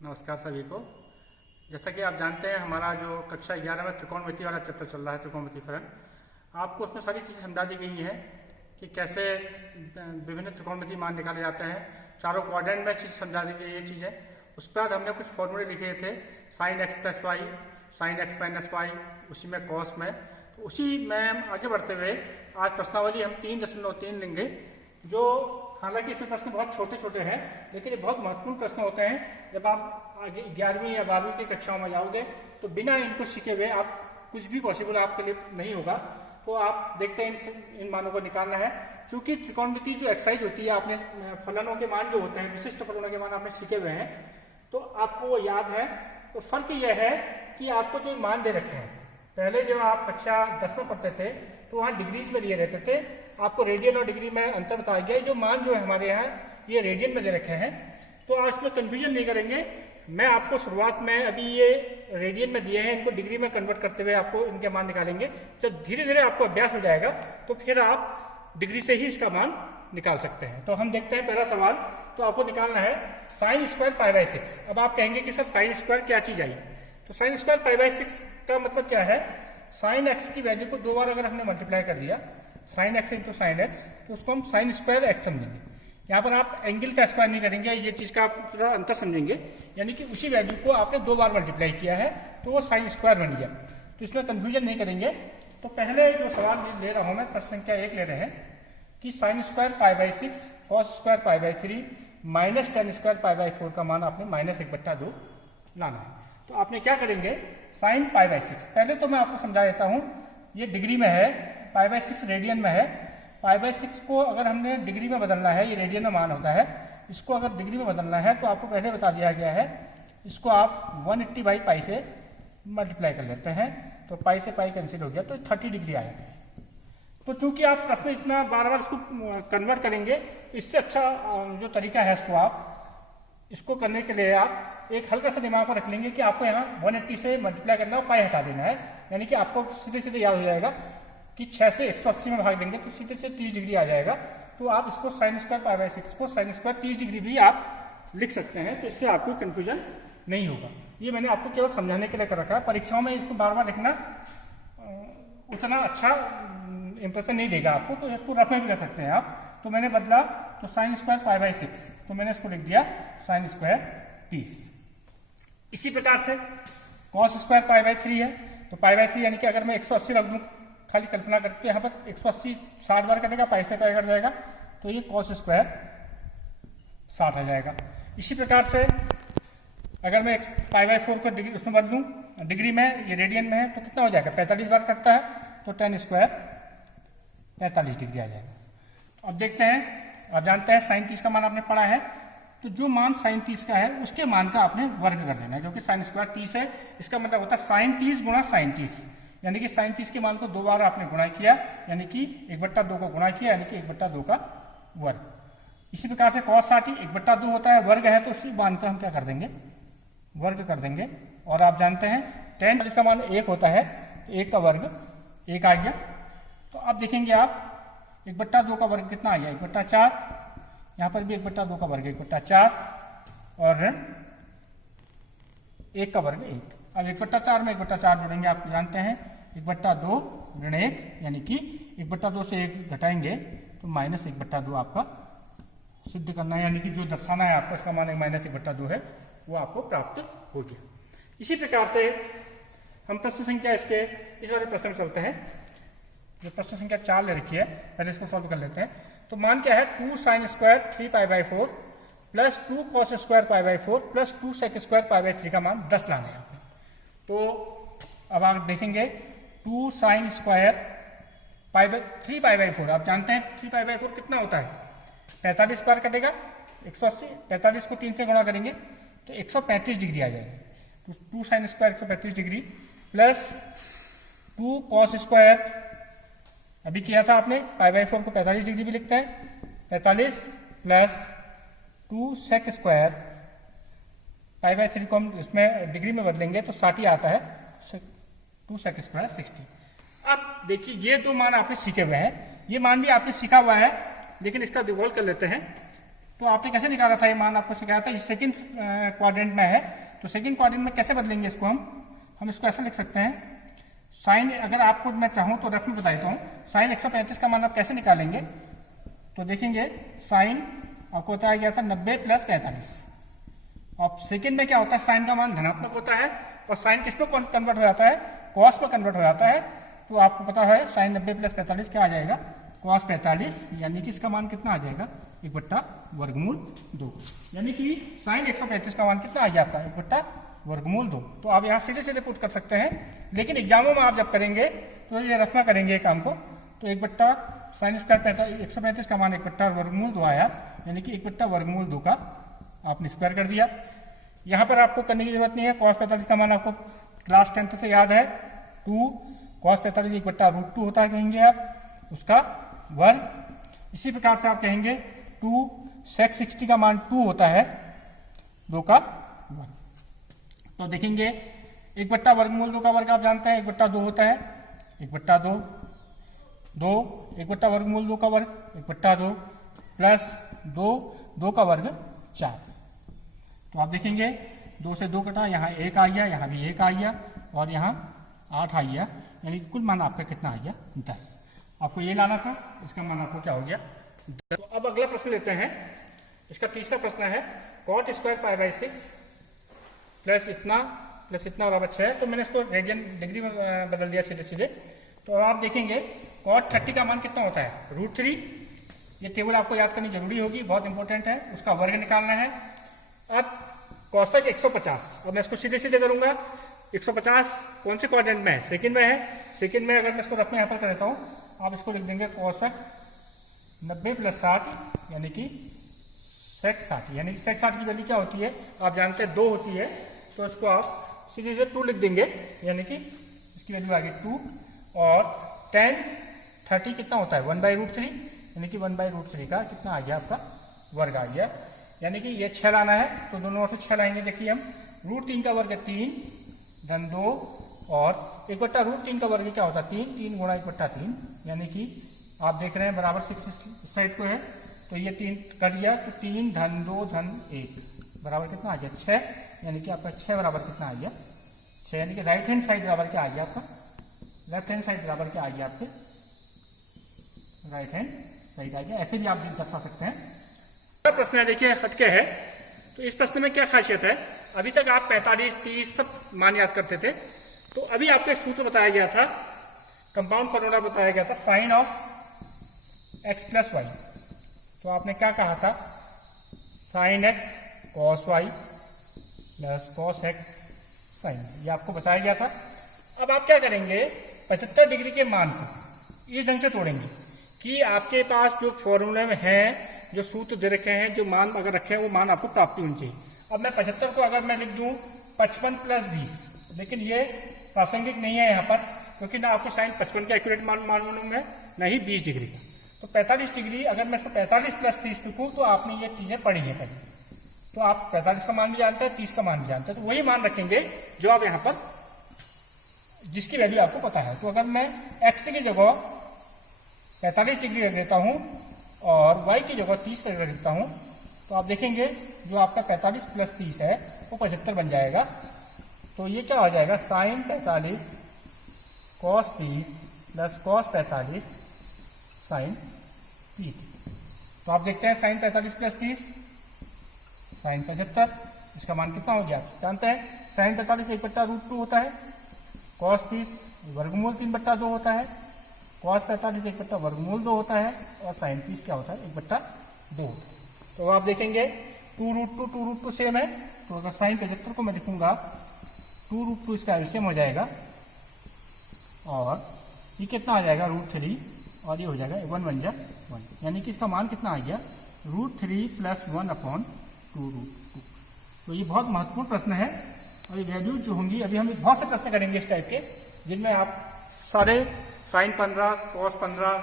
नमस्कार सभी को। जैसा कि आप जानते हैं हमारा जो कक्षा 11 में त्रिकोणमिति वाला चैप्टर चल रहा है, त्रिकोणमिति फलन, आपको उसमें सारी चीज़ें समझा दी गई हैं कि कैसे विभिन्न त्रिकोणमिति मान निकाले जाते हैं। चारों क्वाड्रेंट में चीज़ समझा दी गई ये चीज़ें। उसके बाद हमने कुछ फॉर्मूले लिखे थे, sine x plus y, sine x minus y, उसी में कॉस में। तो उसी में हम आगे बढ़ते हुए आज प्रश्नावली हम 3.3 लेंगे, जो हालांकि इसमें प्रश्न बहुत छोटे छोटे हैं, लेकिन ये बहुत महत्वपूर्ण प्रश्न होते हैं। जब आप आगे 11वीं या 12वीं की कक्षाओं में जाओगे तो बिना इनको सीखे हुए आप कुछ भी पॉसिबल आपके लिए नहीं होगा। तो आप देखते हैं इन मानों को निकालना है। चूंकि त्रिकोणमिति जो एक्सरसाइज होती है, आपने फलनों के मान जो होते हैं, विशिष्ट फलनों के मान आपने सीखे हुए हैं, तो आपको वो याद है। तो फर्क यह है कि आपको जो मान दे रखे हैं, पहले जब आप कक्षा 10 में पढ़ते थे तो वहाँ डिग्रीज में लिए रहते थे, आपको रेडियन और डिग्री में अंतर बताया गया। जो मान जो है हमारे यहाँ ये रेडियन में दे रखे हैं, तो आज इसमें कंफ्यूजन नहीं करेंगे। मैं आपको शुरुआत में अभी ये रेडियन में दिए हैं, इनको डिग्री में कन्वर्ट करते हुए आपको इनके मान निकालेंगे। जब धीरे धीरे आपको अभ्यास हो जाएगा तो फिर आप डिग्री से ही इसका मान निकाल सकते हैं। तो हम देखते हैं पहला सवाल। तो आपको निकालना है साइन स्क्वायर पाई बाई 6। अब आप कहेंगे कि सर साइन स्क्वायर क्या चीज आई? तो साइन स्क्वायर पाई बाई 6 का मतलब क्या है? साइन एक्स की वैल्यू को दो बार अगर हमने मल्टीप्लाई कर दिया, sine x into sine x, तो उसको हम साइन स्क्वायर एक्स समझेंगे। यहाँ पर आप एंगल का स्क्वायर नहीं करेंगे, ये चीज का आप थोड़ा अंतर समझेंगे। यानी कि उसी वैल्यू को आपने दो बार मल्टीप्लाई किया है तो वो साइन स्क्वायर बन गया। तो इसमें कंफ्यूजन नहीं करेंगे। तो पहले जो सवाल ले रहा हूं मैं, प्रश्न संख्या 1 ले रहे हैं कि sine square pi by 6, cos square pi by 3, minus ten square pi by 4 का मान आपने -1/2 लाना है। तो आपने क्या करेंगे? साइन पाई बाई 6, पहले तो मैं आपको समझा देता हूं, ये डिग्री में है, पाई बाई 6 रेडियन में है। पाई बाई 6 को अगर हमने डिग्री में बदलना है, ये रेडियन में मान होता है, इसको अगर डिग्री में बदलना है तो आपको पहले बता दिया गया है, इसको आप 180 बाई पाई से मल्टीप्लाई कर लेते हैं, तो पाई से पाई कैंसिल हो गया, तो 30 डिग्री आ जाता है। तो चूंकि आप प्रश्न इतना बार बार इसको कन्वर्ट करेंगे, तो इससे अच्छा जो तरीका है इसको करने के लिए आप एक हल्का सा दिमाग में रख लेंगे कि आपको यहाँ 180 से मल्टीप्लाई करना है, पाई हटा देना है। यानी कि आपको सीधे सीधे याद हो जाएगा कि 6 से 180 में भाग देंगे तो सीधे से 30 डिग्री आ जाएगा। तो आप इसको साइन स्क्वायर पाई बाई 6 को साइन स्क्वायर 30 डिग्री भी आप लिख सकते हैं। तो इससे आपको कंफ्यूजन नहीं होगा। ये मैंने आपको केवल समझाने के लिए कर रखा है। परीक्षाओं में इसको बार बार लिखना उतना अच्छा इंप्रेशन नहीं देगा आपको, तो इसको रफ में भी कर सकते हैं आप। तो मैंने बदला, तो साइन स्क्वायर पाई बाई 6, तो मैंने इसको लिख दिया साइन स्क्वायर 30। इसी प्रकार से कॉस स्क्वायर पाई बाई 3 है, तो पाई बाई 3 यानी कि अगर मैं 180 रख दूं, खाली कल्पना करके यहाँ पर 180 60 बार कटेगा, पाई से पाई कट जाएगा, तो ये कॉस स्क्वायर 60 आ जाएगा। इसी प्रकार से अगर मैं पाई बाई 4 को डिग्री उसमें बदलूं, डिग्री में, ये रेडियन में है, तो कितना हो जाएगा? 45 बार कटता है, तो 10 स्क्वायर 45 डिग्री आ जाएगा। अब देखते हैं, आप जानते हैं साइन 30 का मान आपने पढ़ा है, तो जो मान साइन 30 का है उसके मान का आपने वर्ग कर देना है, क्योंकि साइन स्क्वायर 30 है, इसका मतलब होता है साइन 30 गुणा साइन 30। यानी कि साइन 30 के मान को दो बार आपने गुणा किया, यानी कि 1/2 को गुणा किया, यानी कि 1/2 का वर्ग। इसी प्रकार से कॉस 60 1/2 होता है, वर्ग है, तो उसी मान को हम क्या कर देंगे? वर्ग कर देंगे। और आप जानते हैं tan इसका मान 1 होता है, तो 1 का वर्ग 1 आ गया। तो अब देखेंगे आप 1/2 का वर्ग कितना आ गया? 1/4। यहाँ पर भी 1/2 का वर्ग 1/4 और 1 का वर्ग 1। अब 1/4 में 1/4 जोड़ेंगे, आप जानते हैं 1/2 ऋण 1, यानी कि 1/2 से 1 घटाएंगे तो -1/2 आपका सिद्ध करना है, यानी कि जो दर्शाना है आपको, इसका मान -1/2 है, वो आपको प्राप्त हो गया। इसी प्रकार से हम प्रश्न संख्या इस वाले प्रश्न में चलते हैं। जो प्रश्न संख्या 4 ले रखी है, पहले इसको सॉल्व कर लेते हैं। तो मान क्या है? 2 sine square 3 pi by 4 plus 2 cos square pi by 4 plus 2 sec square pi by 3 का मान 10 लाना है आपने। तो अब आप देखेंगे 2 साइन स्क्वायर 3 पाई बाई 4, आप जानते हैं 3 पाई बाई 4 कितना होता है? 45 बार कटेगा, 180, 45 को 3 से गुणा करेंगे तो 135 डिग्री आ जाएगा। तो 2 sine square 135 degree plus 2 cos square, अभी किया था आपने, पाई बाई 4 को 45 डिग्री भी लिखते हैं, 45 plus 2 sec square pi by 3 को हम इसमें डिग्री में बदलेंगे तो 60 आता है, 2 सेक स्क्वायर 60। अब देखिए ये दो मान आपने सीखे हुए हैं, ये मान भी आपने सीखा हुआ है, लेकिन इसका डिवॉल्व कर लेते हैं। तो आपने कैसे निकाला था ये मान, आपको सिखाया था, ये सेकंड क्वाड्रेंट में है, तो सेकंड क्वाड्रेंट में कैसे बदलेंगे इसको हम इसको ऐसा लिख सकते हैं, साइन, अगर आपको मैं चाहूँ तो रफ में बता देता हूँ, साइन 135 का मान आप कैसे निकालेंगे, तो देखेंगे साइन आपको बताया गया था 90 + 45। अब सेकंड में क्या होता है, साइन का मान धनात्मक होता है और साइन किस पर कन्वर्ट हो जाता है, कॉस में कन्वर्ट हो जाता है। तो आपको पता है साइन 90 + 45 क्या आ जाएगा, cos 45, यानी कि इसका मान कितना आ जाएगा 1/√2, यानी कि साइन 135 का मान कितना आ गया आपका 1/√2। तो आप यहाँ सीधे सीधे पुट कर सकते हैं, लेकिन एग्जामों में आप जब करेंगे तो ये रखना करेंगे काम को, तो 1/sin² का मान 1/√2 आया, यानी कि 1/√2 का आपने स्क्वायर कर दिया। यहाँ पर आपको करने की जरूरत नहीं है, cos 45 का मान आपको क्लास 10th से याद है, 2 cos 45 1/√2 होता है, कहेंगे आप उसका वर्ग। इसी प्रकार से आप कहेंगे 2 sec 60 का मान 2 होता है, 2 का वर्ग। तो देखेंगे 1/√2 का वर्ग आप जानते हैं 1/2 होता है, 1/2, 2 1/√2 का वर्ग 1/2 प्लस 2 का वर्ग 4। तो आप देखेंगे 2 से 2 कटा, यहाँ 1 आ गया, यहाँ भी 1 आ गया और यहाँ 8 आ गया, यानी कुल मान आपका कितना आ गया 10। आपको ये लाना था, इसका मान आपको क्या हो गया 10। तो अब अगला प्रश्न लेते हैं, इसका तीसरा प्रश्न है cot² π/6 प्लस इतना बराबर 6। तो मैंने इसको रेडियन डिग्री में बदल दिया सीधे सीधे। तो आप देखेंगे cot 30 का मान कितना होता है √3। ये टेबल आपको याद करनी जरूरी होगी, बहुत इंपॉर्टेंट है, उसका वर्ग निकालना है। अब cosec 150, अब मैं इसको सीधे सीधे करूंगा, 150 कौन से क्वाड्रेंट में है, सेकंड में है, सेकंड में अगर मैं इसको रफ में यहाँ पर कर देता हूँ, आप इसको लिख देंगे cosec 90 + 60, यानी कि sec 60, यानी कि sec 60 की वैल्यू क्या होती है आप जानते हैं 2 होती है, तो इसको आप सीधे सीधे 2 लिख देंगे, यानी कि इसकी वैल्यू आ गई 2। और tan 30 कितना होता है 1/√3, यानी कि 1/√3 का कितना आ गया आपका वर्ग आ गया, यानी कि ये 6 लाना है, तो दोनों ओर से 6 लाएंगे। देखिए हम √3 का वर्ग 3 धन 2 और 1/√3 का वर्ग क्या होता है 3, 3 गुणा 1/3, यानी कि आप देख रहे हैं बराबर 6 इस साइड को है, तो ये 3 कट गया, तो 3 धन 2 धन 1 बराबर कितना आ गया 6, यानी कि आपका 6 बराबर कितना आ गया 6, यानी कि राइट हैंड साइड बराबर क्या आ गया आपका, लेफ्ट हैंड साइड बराबर क्या आ गया आपके राइट हैंड साइड आ गया। ऐसे भी आप दर्शा सकते हैं। अगला प्रश्न है, देखिए हटके है, तो इस प्रश्न में क्या खासियत है, अभी तक आप 45, 30 सब मान याद करते थे, तो अभी आपको एक सूत्र बताया गया था, कंपाउंड फॉर्मूला बताया गया था साइन ऑफ x + y। तो आपने क्या कहा था, sign x cos y + cos x sin, ये आपको बताया गया था। अब आप क्या करेंगे, 75 डिग्री के मान को इस ढंग से तोड़ेंगे कि आपके पास जो फॉर्मूले में है, जो सूत्र दे रखे हैं, जो मान अगर रखे हैं वो मान आपको प्राप्ति होनी चाहिए। अब मैं 75 को अगर मैं लिख दूं 55 + 20, लेकिन ये प्रासंगिक नहीं है यहाँ पर, क्योंकि ना आपको साइन 55 का एक्यूरेट मान मालूम है, न ही 20 डिग्री का। तो 45 डिग्री, अगर मैं इसको 45 + 30 लिखूँ तो आपने ये चीजें पढ़ी है पहले, तो आप 45 का मान भी जानते हैं, 30 का मान भी जानते हैं, तो वही मान रखेंगे जो आप यहाँ पर जिसकी वैल्यू आपको पता है। तो अगर मैं x की जगह 45 डिग्री रख देता हूँ और y की जगह 30 रख देता हूँ, तो आप देखेंगे जो आपका 45 + 30 है वो 75 बन जाएगा। तो ये क्या हो जाएगा, साइन 45 cos 30 + cos 45 साइन 30। तो आप देखते हैं साइन 45 + 30 साइन 75, इसका मान कितना हो गया आप जानते हैं, साइन 45 1/√2 होता है, cos 30 वर्गमूल 3/2 होता है, cos 45 1/√2 होता है और साइन 30 क्या होता है 1/2 होता है। तो आप देखेंगे 2√2 सेम है, तो अगर साइन 75 को मैं लिखूंगा 2√2 इसका एलसीएम हो जाएगा और ये कितना आ जाएगा √3 और ये हो जाएगा 1 × 1, यानी कि इसका मान कितना आ गया √3 + 1/2√2। तो ये बहुत महत्वपूर्ण प्रश्न है और ये वैल्यूज जो होंगी, अभी हम बहुत से प्रश्न करेंगे इस टाइप के, जिनमें आप सारे साइन 15 cos 15